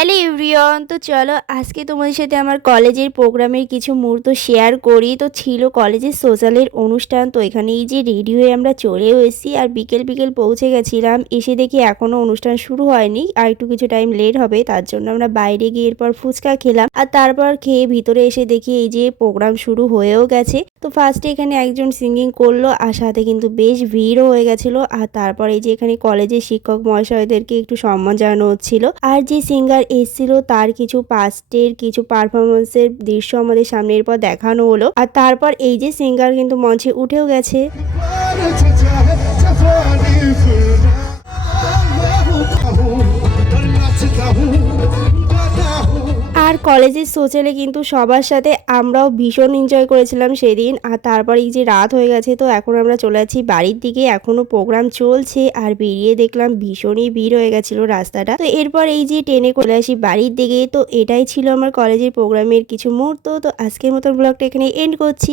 Hello everyone, তো চলো আজকে তোমাদের সাথে আমার কলেজের প্রোগ্রামের কিছু মুহূর্ত শেয়ার করি। তো ছিল কলেজের সোশ্যালের অনুষ্ঠান, তো এখানে এই যে রেডি হয়ে আমরা চলেও এসেছি আর বিকেল বিকেল পৌঁছে গেছিলাম। এসে দেখি এখনো অনুষ্ঠান শুরু হয়নি, আর একটু কিছু টাইম লেট হবে, তার জন্য আমরা বাইরে গিয়ে এরপর ফুচকা খেলাম আর তারপর খেয়ে ভিতরে এসে দেখি এই যে প্রোগ্রাম শুরু হয়েও গেছে। তো ফার্স্টে এখানে একজন সিঙ্গিং করলো আর সাথে কিন্তু বেশ ভিড়ও হয়ে গেছিল। আর তারপর এই যে এখানে কলেজের শিক্ষক মহাশয়দেরকে একটু সম্মান জানানো হচ্ছিল, আর যে সিঙ্গার এসেছিল তার কিছু পাস্টের কিছু পারফরমেন্সের দৃশ্য আমাদের সামনে এরপর দেখানো হলো। আর তারপর এই যে সিঙ্গার কিন্তু মঞ্চে উঠেও গেছে। আর কলেজের সোশ্যালে কিন্তু সবার সাথে আমরাও ভীষণ এনজয় করেছিলাম সেদিন। আর তারপর এই যে রাত হয়ে গেছে, তো এখন আমরা চলে যাচ্ছি বাড়ির দিকে। এখনো প্রোগ্রাম চলছে আর বেরিয়ে দেখলাম ভীষণই ভিড় হয়ে গেছিল রাস্তাটা। তো এরপর এই যে ট্রেনে চলে আসি বাড়ির দিকে। তো এটাই ছিল আমার কলেজের প্রোগ্রামের কিছু মুহূর্ত। তো আজকের মতন ব্লগটা এখানে এন্ড করছি।